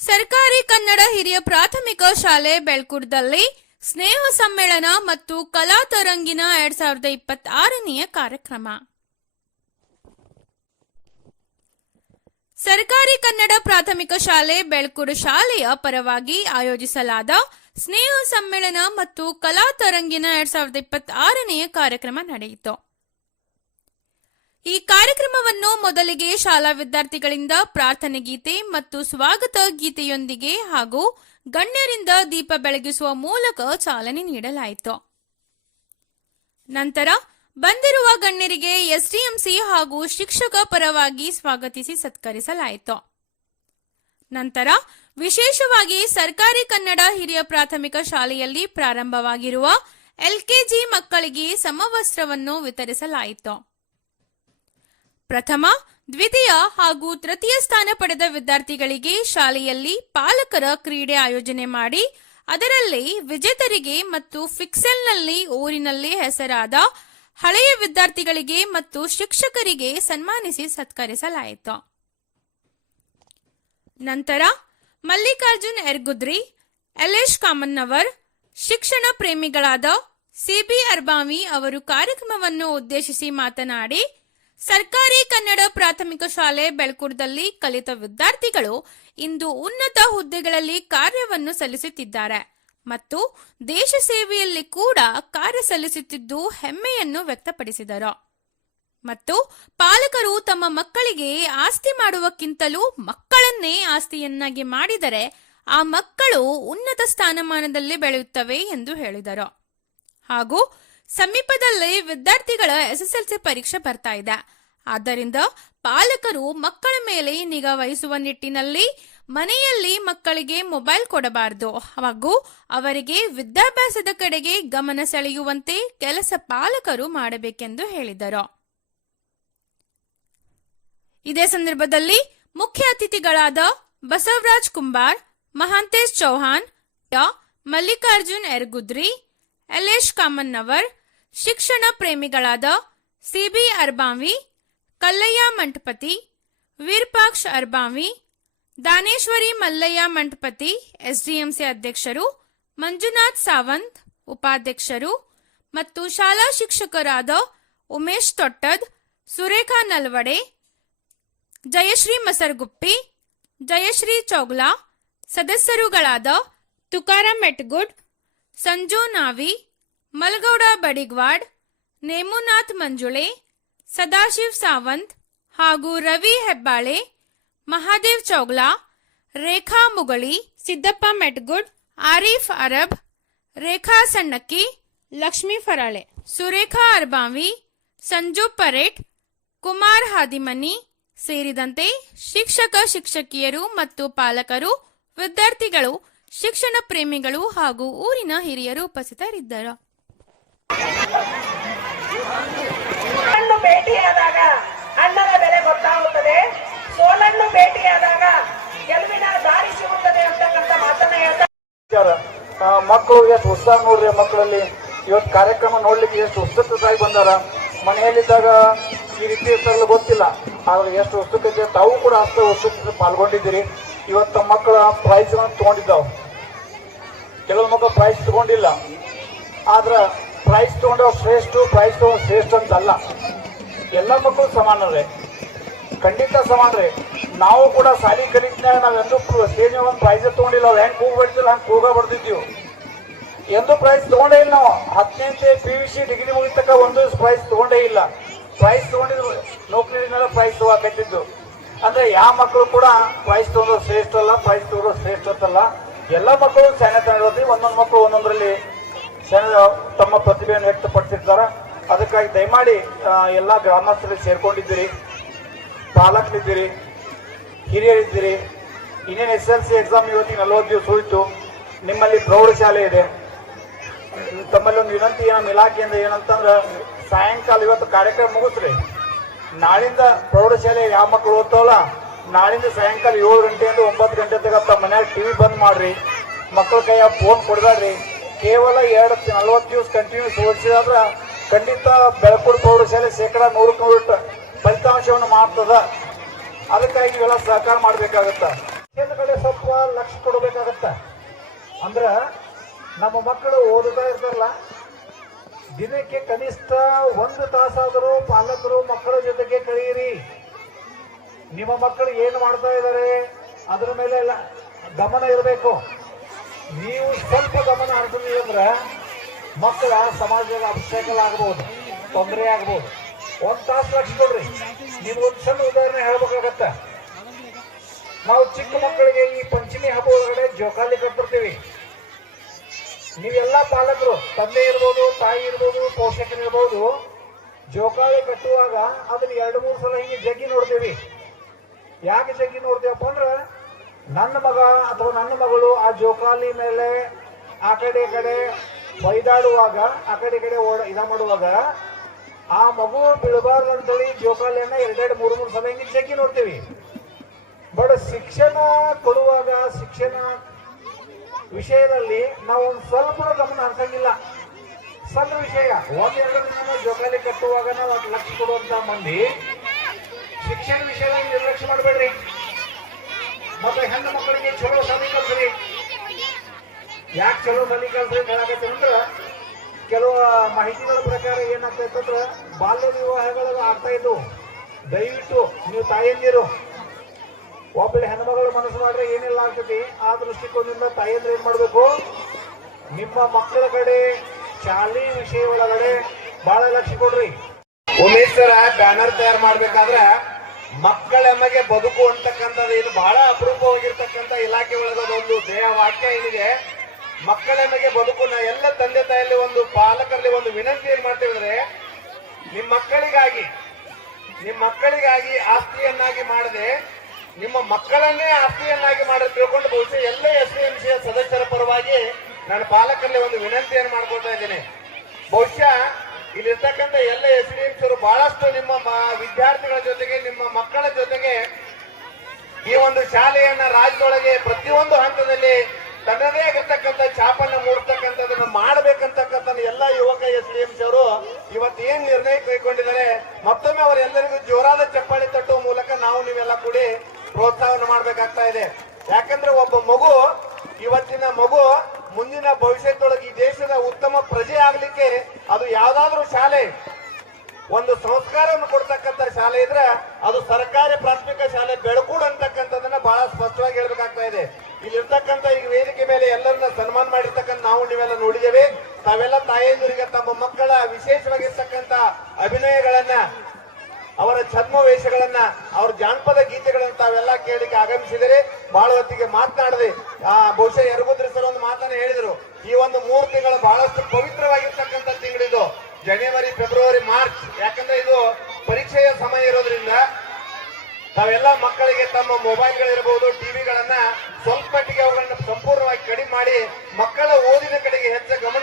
ಸರ್ಕಾರಿ ಕನ್ನಡ ಹಿರಿಯ ಪ್ರಾಥಮಿಕ ಶಾಲೆ ಬೆಳ್ಕೂರ್ದಲ್ಲಿ ಸ್ನೇಹ ಸಮ್ಮೇಳನ ಮತ್ತು ಕಲಾ ತರಂಗಿನ 2026ನೇ ಕಾರ್ಯಕ್ರಮ. ಸರ್ಕಾರಿ ಕನ್ನಡ ಪ್ರಾಥಮಿಕ ಶಾಲೆ ಬೆಳ್ಕೂರು ಶಾಲೆಯ ಪರವಾಗಿ ಆಯೋಜಿಸಲಾದ ಸ್ನೇಹ ಸಮ್ಮೇಳನ ಮತ್ತು ಕಲಾ ತರಂಗಿನ 2026ನೇ ಕಾರ್ಯಕ್ರಮ ನಡೆಯಿತು. ಈ ಕಾರ್ಯಕ್ರಮವನ್ನು ಮೊದಲಿಗೆ ಶಾಲಾ ವಿದ್ಯಾರ್ಥಿಗಳಿಂದ ಪ್ರಾರ್ಥನೆ ಗೀತೆ ಮತ್ತು ಸ್ವಾಗತ ಗೀತೆಯೊಂದಿಗೆ ಹಾಗೂ ಗಣ್ಯರಿಂದ ದೀಪ ಬೆಳಗಿಸುವ ಮೂಲಕ ಚಾಲನೆ ನೀಡಲಾಯಿತು. ನಂತರ ಬಂದಿರುವ ಗಣ್ಯರಿಗೆ ಎಸ್ಡಿಎಂಸಿ ಹಾಗೂ ಶಿಕ್ಷಕ ಪರವಾಗಿ ಸ್ವಾಗತಿಸಿ ಸತ್ಕರಿಸಲಾಯಿತು. ನಂತರ ವಿಶೇಷವಾಗಿ ಸರ್ಕಾರಿ ಕನ್ನಡ ಹಿರಿಯ ಪ್ರಾಥಮಿಕ ಶಾಲೆಯಲ್ಲಿ ಪ್ರಾರಂಭವಾಗಿರುವ ಎಲ್ಕೆಜಿ ಮಕ್ಕಳಿಗೆ ಸಮವಸ್ತ್ರವನ್ನು ವಿತರಿಸಲಾಯಿತು. ಪ್ರಥಮ, ದ್ವಿತೀಯ ಹಾಗೂ ತೃತೀಯ ಸ್ಥಾನ ಪಡೆದ ವಿದ್ಯಾರ್ಥಿಗಳಿಗೆ ಶಾಲೆಯಲ್ಲಿ ಪಾಲಕರ ಕ್ರೀಡೆ ಆಯೋಜನೆ ಮಾಡಿ ಅದರಲ್ಲಿ ವಿಜೇತರಿಗೆ ಮತ್ತು ಫಿಕ್ಸೆಲ್ನಲ್ಲಿ ಊರಿನಲ್ಲಿ ಹೆಸರಾದ ಹಳೆಯ ವಿದ್ಯಾರ್ಥಿಗಳಿಗೆ ಮತ್ತು ಶಿಕ್ಷಕರಿಗೆ ಸನ್ಮಾನಿಸಿ ಸತ್ಕರಿಸಲಾಯಿತು. ನಂತರ ಮಲ್ಲಿಕಾರ್ಜುನ್ ಎರ್ಗುದ್ರಿ, ಎಲ್ಎಶ್ ಕಾಮನ್ನವರ್, ಶಿಕ್ಷಣ ಪ್ರೇಮಿಗಳಾದ ಸಿಬಿ ಅರ್ಬಾವಿ ಅವರು ಕಾರ್ಯಕ್ರಮವನ್ನು ಉದ್ದೇಶಿಸಿ ಮಾತನಾಡಿ, ಸರ್ಕಾರಿ ಕನ್ನಡ ಪ್ರಾಥಮಿಕ ಶಾಲೆ ಬೆಳ್ಕೂರ್ದಲ್ಲಿ ಕಲಿತ ವಿದ್ಯಾರ್ಥಿಗಳು ಇಂದು ಉನ್ನತ ಹುದ್ದೆಗಳಲ್ಲಿ ಕಾರ್ಯವನ್ನು ಸಲ್ಲಿಸುತ್ತಿದ್ದಾರೆ ಮತ್ತು ದೇಶ ಸೇವೆಯಲ್ಲಿ ಕೂಡ ಕಾರ್ಯ ಸಲ್ಲಿಸುತ್ತಿದ್ದು ಹೆಮ್ಮೆಯನ್ನು ವ್ಯಕ್ತಪಡಿಸಿದರು. ಮತ್ತು ಪಾಲಕರು ತಮ್ಮ ಮಕ್ಕಳಿಗೆ ಆಸ್ತಿ ಮಾಡುವಕ್ಕಿಂತಲೂ ಮಕ್ಕಳನ್ನೇ ಆಸ್ತಿಯನ್ನಾಗಿ ಮಾಡಿದರೆ ಆ ಮಕ್ಕಳು ಉನ್ನತ ಸ್ಥಾನಮಾನದಲ್ಲಿ ಬೆಳೆಯುತ್ತವೆ ಎಂದು ಹೇಳಿದರು. ಹಾಗೂ ಸಮೀಪದಲ್ಲೇ ವಿದ್ಯಾರ್ಥಿಗಳ ಎಸ್ಎಸ್ಎಲ್ಸಿ ಪರೀಕ್ಷೆ ಬರ್ತಾ ಇದೆ. ಆದ್ದರಿಂದ ಪಾಲಕರು ಮಕ್ಕಳ ಮೇಲೆ ನಿಗಾ ವಹಿಸುವ ನಿಟ್ಟಿನಲ್ಲಿ ಮನೆಯಲ್ಲಿ ಮಕ್ಕಳಿಗೆ ಮೊಬೈಲ್ ಕೊಡಬಾರದು ಹಾಗೂ ಅವರಿಗೆ ವಿದ್ಯಾಭ್ಯಾಸದ ಕಡೆಗೆ ಗಮನ ಸೆಳೆಯುವಂತೆ ಕೆಲಸ ಪಾಲಕರು ಮಾಡಬೇಕೆಂದು ಹೇಳಿದರು. ಇದೇ ಸಂದರ್ಭದಲ್ಲಿ ಮುಖ್ಯ ಅತಿಥಿಗಳಾದ ಬಸವರಾಜ್ ಕುಂಬಾರ್, ಮಹಾಂತೇಶ್ ಚೌಹಾಣ್, ಮಲ್ಲಿಕಾರ್ಜುನ್ ಎರ್ಗುದ್ರಿ, ಎಲ್ಎಶ್ ಕಾಮನ್ನವರ್, ಶಿಕ್ಷಣ ಪ್ರೇಮಿಗಳಾದ ಸಿಬಿ ಅರ್ಬಾವಿ, ಕಲ್ಲಯ್ಯ ಮಂಟಪತಿ, ವೀರ್ಪಾಕ್ಷ ಅರ್ಬಾವಿ, ದಾನೇಶ್ವರಿ ಮಲ್ಲಯ್ಯ ಮಂಟಪತಿ ಎಸ್ಡಿಎಂಸಿ ಅಧ್ಯಕ್ಷರು, ಮಂಜುನಾಥ್ ಸಾವಂತ್ ಉಪಾಧ್ಯಕ್ಷರು ಮತ್ತು ಶಾಲಾ ಶಿಕ್ಷಕರಾದ ಉಮೇಶ್ ತೊಟ್ಟದ್, ಸುರೇಖಾ ನಲ್ವಡೆ, ಜಯಶ್ರೀ ಮಸರ್ಗುಪ್ಪಿ, ಜಯಶ್ರೀ ಚೌಗ್ಲಾ, ಸದಸ್ಯರುಗಳಾದ ತುಕಾರಾಂ ಮೆಟ್ಗುಡ್, ಸಂಜು ನಾವಿ, ಮಲ್ಗೌಡ ಬಡಿಗ್ವಾಡ್, ನೇಮುನಾಥ್ ಮಂಜುಳೆ, ಸದಾಶಿವ್ ಸಾವಂತ್ ಹಾಗೂ ರವಿ ಹೆಬ್ಬಾಳೆ, ಮಹಾದೇವ್ ಚೌಗ್ಲಾ, ರೇಖಾ ಮುಗಳಿ, ಸಿದ್ದಪ್ಪ ಮೆಟ್ಗುಡ್, ಆರೀಫ್ ಅರಬ್, ರೇಖಾ ಸಣ್ಣಕ್ಕಿ, ಲಕ್ಷ್ಮೀ ಫರಾಳೆ, ಸುರೇಖಾ ಅರ್ಬಾವಿ, ಸಂಜು ಪರೇಟ್, ಕುಮಾರ್ ಹಾದಿಮನಿ ಸೇರಿದಂತೆ ಶಿಕ್ಷಕ ಶಿಕ್ಷಕಿಯರು ಮತ್ತು ಪಾಲಕರು, ವಿದ್ಯಾರ್ಥಿಗಳು, ಶಿಕ್ಷಣ ಪ್ರೇಮಿಗಳು ಹಾಗೂ ಊರಿನ ಹಿರಿಯರು ಉಪಸ್ಥಿತರಿದ್ದರು. ಭೇಟಿಯಾದಾಗ ಅಣ್ಣನ ಬೆಲೆ ಗೊತ್ತಾಗುತ್ತದೆ, ಸೋಲನ್ನು ಭೇಟಿಯಾದಾಗ ಗೆಲುವಿನ ದಾರಿ ಸಿಗುತ್ತದೆ ಅಂತಕ್ಕಂಥ ಮಾತನ್ನ ಹೇಳ್ತಾರೆ. ಮಕ್ಕಳು ಎಷ್ಟು ಉತ್ಸಾಹ ನೋಡ್ರಿ, ಮಕ್ಕಳಲ್ಲಿ ಇವತ್ತು ಕಾರ್ಯಕ್ರಮ ನೋಡ್ಲಿಕ್ಕೆ ಎಷ್ಟು ಉತ್ಸುಕತೆಯಾಗಿ ಬಂದಾರ. ಮನೆಯಲ್ಲಿದ್ದಾಗ ಈ ರೀತಿ ಇರ್ತಾರಲ್ಲ ಗೊತ್ತಿಲ್ಲ, ಆದ್ರೆ ಎಷ್ಟು ಉತ್ಸುಕತೆ, ತಾವು ಕೂಡ ಅಷ್ಟು ಉತ್ಸುಕತೆ ಪಾಲ್ಗೊಂಡಿದ್ದೀರಿ. ಇವತ್ತು ತಮ್ಮ ಮಕ್ಕಳ ಪ್ರೈಸ್ ತಗೊಂಡಿದ್ದಾವೆ, ಕೆಲವು ಮಕ್ಕಳು ಪ್ರೈಸ್ ತಗೊಂಡಿಲ್ಲ. ಆದ್ರ ಪ್ರೈಸ್ ತಗೊಂಡವ್ ಶ್ರೇಷ್ಠ, ಪ್ರೈಸ್ ತಗೊಂಡ್ ಶ್ರೇಷ್ಠ ಅಂತಲ್ಲ, ಎಲ್ಲ ಮಕ್ಕಳು ಸಮಾನರೇ, ಖಂಡಿತ ಸಮಾನರೇ. ನಾವು ಕೂಡ ಶಾಲಿ ಕಲಿತಿನಾಗ ನಾವೆಂದೂ ಸ್ಟೇಜ್ ಒಂದು ಪ್ರೈಸ್ ತಗೊಂಡಿಲ್ಲ. ಅವ್ರು ಹೆಂಗೆ ಕೂಗ್ ಬಡ್ತಿಲ್ಲ ಹಂಗೆ ಕೂಗ ಬಡ್ದಿದ್ದೀವಿ, ಎಂದೂ ಪ್ರೈಸ್ ತಗೊಂಡೇ ಇಲ್ಲ. ನಾವು 10ನೇ PUC ಡಿಗ್ರಿ ಮುಗಿತಕ್ಕ ಒಂದು ಪ್ರೈಸ್ ತಗೊಂಡೇ ಇಲ್ಲ. ಪ್ರೈಸ್ ತಗೊಂಡಿದ್ರು ನೌಕರಿನೆಲ್ಲ ಪ್ರೈಸ್ ತಗೋಕತ್ತಿದ್ದು. ಅಂದ್ರೆ ಯಾವ ಮಕ್ಕಳು ಕೂಡ ಪ್ರೈಸ್ ತಗೊಂಡ್ರು ಶ್ರೇಷ್ಠ ಅಲ್ಲ, ಪ್ರೈಸ್ ತಗೊಂಡ್ರು ಶ್ರೇಷ್ಠ ಅಂತಲ್ಲ. ಎಲ್ಲ ಮಕ್ಕಳು ಸಣ್ಣತನ ಇರೋದು, ಒಂದೊಂದು ಮಕ್ಕಳು ಒಂದೊಂದರಲ್ಲಿ ತಮ್ಮ ಪ್ರತಿಭೆಯನ್ನು ವ್ಯಕ್ತಪಡಿಸಿರ್ತಾರೆ. ಅದಕ್ಕಾಗಿ ದಯಮಾಡಿ ಎಲ್ಲ ಗ್ರಾಮಸ್ಥರಿಗೆ ಸೇರ್ಕೊಂಡಿದ್ದೀರಿ, ಪಾಲಕರಿದ್ದೀರಿ, ಹಿರಿಯರಿದ್ದೀರಿ. ಇನ್ನೇನು SSLC ಎಕ್ಸಾಮ್ ಇವತ್ತಿಗೆ 40 ದಿವಸ ಉಳಿತು. ನಿಮ್ಮಲ್ಲಿ ಪ್ರೌಢಶಾಲೆ ಇದೆ. ತಮ್ಮಲ್ಲಿ ಒಂದು ವಿನಂತಿ ನಮ್ಮ ಇಲಾಖೆಯಿಂದ ಏನಂತಂದ್ರೆ, ಸಾಯಂಕಾಲ ಇವತ್ತು ಕಾರ್ಯಕ್ರಮ ಮುಗಿಸ್ರಿ, ನಾಳಿಂದ ಪ್ರೌಢಶಾಲೆ ಯಾವ ಮಕ್ಕಳು ಓದ್ತಾವಲ್ಲ, ನಾಳಿಂದ ಸಾಯಂಕಾಲ 7 ಗಂಟೆಯಿಂದ 9 ಗಂಟೆ ತನಕ ತಮ್ಮ ಮನ್ಯಾಗ TV ಬಂದ್ ಮಾಡ್ರಿ, ಮಕ್ಕಳ ಕೈಯ ಫೋನ್ ಕೊಡಬೇಡ್ರಿ. ಕೇವಲ 40 ದಿವಸ ಕಂಟಿನ್ಯೂಸ್ ಓದಿಸಿದಾದ್ರ ಖಂಡಿತ ಬೆಳಕೂರು ಪ್ರೌಢಶಾಲೆ 100% ಫಲಿತಾಂಶವನ್ನು ಮಾಡ್ತದ. ಅದಕ್ಕಾಗಿ ಇವೆಲ್ಲ ಸಹಕಾರ ಮಾಡಬೇಕಾಗತ್ತ. ಕಡೆ ಸ್ವಲ್ಪ ಸ್ವಲ್ಪ ಲಕ್ಷ ಕೊಡಬೇಕಾಗತ್ತ. ಅಂದ್ರ ನಮ್ಮ ಮಕ್ಕಳು ಓದುತ್ತಾ ಇರ್ತಾರಲ್ಲ, ದಿನಕ್ಕೆ ಕನಿಷ್ಠ 1 ತಾಸಾದರೂ ಪಾಲಕರು ಮಕ್ಕಳ ಜೊತೆಗೆ ಕಳೆಯಿರಿ. ನಿಮ್ಮ ಮಕ್ಕಳು ಏನು ಮಾಡ್ತಾ ಇದ್ದಾರೆ ಅದ್ರ ಮೇಲೆ ಗಮನ ಇರಬೇಕು. ನೀವು ಸ್ವಲ್ಪ ಗಮನ ಹರಿಸಲಿಲ್ಲ ಅಂದ್ರೆ ಮಕ್ಕಳ ಸಮಾಜದ ಅಬ್ಸ್ಟ್ಯಾಕಲ್ ಆಗಬಹುದು, ತೊಂದರೆ ಆಗಬಹುದು. 1 ತಾಸು ಲಕ್ಷ ಕೊಡ್ರಿ. ನೀವು ಒಂದು ಸಣ್ಣ ಉದಾಹರಣೆ ಹೇಳ್ಬೇಕಾಗತ್ತ. ನಾವು ಚಿಕ್ಕ ಮಕ್ಕಳಿಗೆ ಈ ಪಂಚಮಿ ಹಬ್ಬ ಒಳಗಡೆ ಜೋಕಾಲಿ ಕಟ್ಬಿಡ್ತೀವಿ. ನೀವೆಲ್ಲ ಪಾಲಕರು, ತಂದೆ ಇರ್ಬೋದು, ತಾಯಿ ಇರ್ಬೋದು, ಪೋಷಕರು ಇರ್ಬೋದು, ಜೋಕಾಲಿ ಕಟ್ಟುವಾಗ ಅದನ್ನ 2-3 ಸಲ ಹಿಂಗೆ ಜಗ್ಗಿ ನೋಡ್ತೀವಿ. ಯಾಕೆ ಜಗ್ಗಿ ನೋಡ್ತೀವಪ್ಪ ಅಂದ್ರೆ ನನ್ನ ಮಗ ಅಥವಾ ನನ್ನ ಮಗಳು ಆ ಜೋಕಾಲಿ ಮೇಲೆ ಆ ಕಡೆ ಈ ಕಡೆ ಒಯ್ದಾಡುವಾಗ, ಆ ಕಡೆ ಈ ಕಡೆ ಮಾಡುವಾಗ ಆ ಮಗು ಬೀಳಬಾರ್ದು ಅಂತೇಳಿ ಜೋಕಾಲಿಯನ್ನ 2-3 ಸಲ ಹಿಂಗೆ ಜಗ್ಗಿ ನೋಡ್ತೀವಿ. ಬಟ್ ಶಿಕ್ಷಣ ಕೊಡುವಾಗ, ಶಿಕ್ಷಣ ವಿಷಯದಲ್ಲಿ ನಾವು ಒಂದು ಸ್ವಲ್ಪ ಗಮನ ಹರಿಸಂಗಿಲ್ಲ. ಸಣ್ಣ ವಿಷಯ 1-2 ದಿನ ಜೋಕಾಲಿ ಕಟ್ಟುವಾಗ ನಾವು 1 ಲಕ್ಷ ಕೊಡುವಂತ ಮಂದಿ ಶಿಕ್ಷಣ ವಿಷಯದಲ್ಲಿ ನಿರ್ಲಕ್ಷ್ಯ ಮಾಡಬೇಡ್ರಿ. ಮತ್ತೆ ಹೆಣ್ಣು ಮಕ್ಕಳಿಗೆ ಚಲೋ ಶಾಲೆ ಕಲ್ಸ್ರಿ. ಯಾಕೆ ಚಲೋ ಶಾಲೆ ಕಲ್ಸ್ರಿ ಹೇಳಕತ್ತಂದ್ರ ಕೆಲವು ಮಾಹಿತಿಗಳ ಪ್ರಕಾರ ಏನಾಗ್ತೈತಂದ್ರ ಬಾಲ್ಯ ವಿವಾಹಗಳು ಆಗ್ತಾ ಇದ್ವು. ದಯವಿಟ್ಟು ನೀವು ತಾಯಂದಿರು, ಒಬ್ಬಳೆ ಹೆಣ್ಮಗಳು ಮನಸ್ಸು ಮಾಡ್ರೆ ಏನೆಲ್ಲ ಆಗ್ತೈತಿ. ಆ ದೃಷ್ಟಿಕೋನದಿಂದ ತಾಯಂದ್ರೆ ಏನ್ ಮಾಡ್ಬೇಕು, ನಿಮ್ಮ ಮಕ್ಕಳ ಕಡೆ ಶಾಲೆ ವಿಷಯ ಒಳಗಡೆ ಬಹಳ ಲಕ್ಷ್ಯ ಕೊಡ್ರಿ. ಉಮೇಶ್ ಸರ ಬ್ಯಾನರ್ ತಯಾರು ಮಾಡ್ಬೇಕಾದ್ರ ಮಕ್ಕಳೆಮ್ಮಗೆ ಬದುಕು ಅಂತಕ್ಕಂಥದ್ದು ಇದು ಬಹಳ ಅಪರೂಪವಾಗಿರ್ತಕ್ಕಂಥ ಇಲಾಖೆ ಒಳಗದ ಒಂದು ಧ್ಯೇಯ ವಾಕ್ಯ ಏನಿದೆ. ಮಕ್ಕಳೆಮ್ಮಗೆ ಬದುಕು. ಎಲ್ಲ ತಂದೆ ತಾಯಲ್ಲಿ ಒಂದು ಪಾಲಕರಲ್ಲಿ ಒಂದು ವಿನಂತಿ ಏನ್ ಮಾಡ್ತೇವೆ ಅಂದ್ರೆ, ನಿಮ್ಮ ಮಕ್ಕಳಿಗಾಗಿ ಆಸ್ತಿಯನ್ನಾಗಿ ಮಾಡದೆ ನಿಮ್ಮ ಮಕ್ಕಳನ್ನೇ ಆಸ್ತಿಯನ್ನಾಗಿ ಮಾಡಿ ತಿಳ್ಕೊಂಡು ಬಹುಶಃ ಎಲ್ಲ SDMC ಸದಸ್ಯರ ಪರವಾಗಿ ನಾನು ಪಾಲಕರಲ್ಲಿ ಒಂದು ವಿನಂತಿಯನ್ನು ಮಾಡ್ಕೊಳ್ತಾ ಇದ್ದೇನೆ. ಬಹುಶಃ ಇಲ್ಲಿರ್ತಕ್ಕಂಥ ಎಲ್ಲ SDMC ಬಹಳಷ್ಟು ನಿಮ್ಮ ವಿದ್ಯಾರ್ಥಿಗಳ ಜೊತೆಗೆ, ನಿಮ್ಮ ಮಕ್ಕಳ ಜೊತೆಗೆ ಈ ಒಂದು ಶಾಲೆಯನ್ನ ರಾಜ್ಯದೊಳಗೆ ಪ್ರತಿಯೊಂದು ಹಂತದಲ್ಲಿ ತನ್ನದೇ ಆಗಿರ್ತಕ್ಕಂಥ ಛಾಪನ್ನ ಮೂಡಿಸ್ತಕ್ಕಂಥದನ್ನು ಮಾಡಬೇಕಂತಕ್ಕಂಥ ಎಲ್ಲ ಯುವಕ SDMC ಅವರು ಇವತ್ತು ಏನ್ ನಿರ್ಣಯ ಕೈಗೊಂಡಿದ್ದಾರೆ, ಮತ್ತೊಮ್ಮೆ ಅವರೆಲ್ಲರಿಗೂ ಜೋರಾದ ಚಪ್ಪಾಳೆ ತಟ್ಟುವ ಮೂಲಕ ನಾವು ನೀವೆಲ್ಲ ಕೂಡಿ ಪ್ರೋತ್ಸಾಹವನ್ನು ಮಾಡಬೇಕಾಗ್ತಾ ಇದೆ. ಯಾಕಂದ್ರೆ ಒಬ್ಬ ಮಗು, ಇವತ್ತಿನ ಮಗು ಮುಂದಿನ ಭವಿಷ್ಯದೊಳಗೆ ಈ ದೇಶದ ಉತ್ತಮ ಪ್ರಜೆ ಆಗ್ಲಿಕ್ಕೆ ಅದು ಯಾವ್ದಾದ್ರೂ ಶಾಲೆ, ಒಂದು ಸಂಸ್ಕಾರವನ್ನು ಕೊಡ್ತಕ್ಕಂಥ ಶಾಲೆ ಇದ್ರೆ ಅದು ಸರ್ಕಾರಿ ಪ್ರಾಥಮಿಕ ಶಾಲೆ ಬೆಳಕೂಡು ಅಂತಕ್ಕಂಥದನ್ನ ಬಹಳ ಸ್ಪಷ್ಟವಾಗಿ ಹೇಳ್ಬೇಕಾಗ್ತಾ ಇದೆ. ಇಲ್ಲಿರ್ತಕ್ಕಂಥ ಈ ವೇದಿಕೆ ಮೇಲೆ ಎಲ್ಲರನ್ನ ಸನ್ಮಾನ ಮಾಡಿರ್ತಕ್ಕಂಥ ನಾವು ನೀವೆಲ್ಲ ನೋಡಿದ್ದೇವೆ. ತಾವೆಲ್ಲ ತಾಯಂದಿರಿಗೆ ತಮ್ಮ ಮಕ್ಕಳ ವಿಶೇಷವಾಗಿರ್ತಕ್ಕಂಥ ಅಭಿನಯಗಳನ್ನ, ಅವರ ಛದ್ಮವೇಷಗಳನ್ನ, ಅವರ ಜಾನಪದ ಗೀತೆಗಳನ್ನ ತಾವೆಲ್ಲ ಕೇಳಲಿಕ್ಕೆ ಆಗಮಿಸಿದರೆ ಬಹಳ ಹೊತ್ತಿಗೆ ಮಾತನಾಡದೆ ಬಹುಶಃ ಯರಗುದ್ರಿ ಸರ್ ಒಂದು ಮಾತನ್ನ ಹೇಳಿದ್ರು. ಈ ಒಂದು 3 ತಿಂಗಳು ಬಹಳಷ್ಟು ಪವಿತ್ರವಾಗಿರ್ತಕ್ಕಂಥ ತಿಂಗಳಿದು, ಜನವರಿ, ಫೆಬ್ರವರಿ, ಮಾರ್ಚ್. ಯಾಕಂದ್ರೆ ಇದು ಪರೀಕ್ಷೆಯ ಸಮಯ ಇರೋದ್ರಿಂದ ತಾವೆಲ್ಲ ಮಕ್ಕಳಿಗೆ ತಮ್ಮ ಮೊಬೈಲ್ಗಳಿರಬಹುದು, ಟಿವಿಗಳನ್ನ ಸ್ವಲ್ಪ ಮಟ್ಟಿಗೆ ಅವುಗಳನ್ನ ಸಂಪೂರ್ಣವಾಗಿ ಕಡಿಮೆ ಮಾಡಿ ಮಕ್ಕಳ ಓದಿನ ಕಡೆಗೆ ಹೆಚ್ಚು ಗಮನ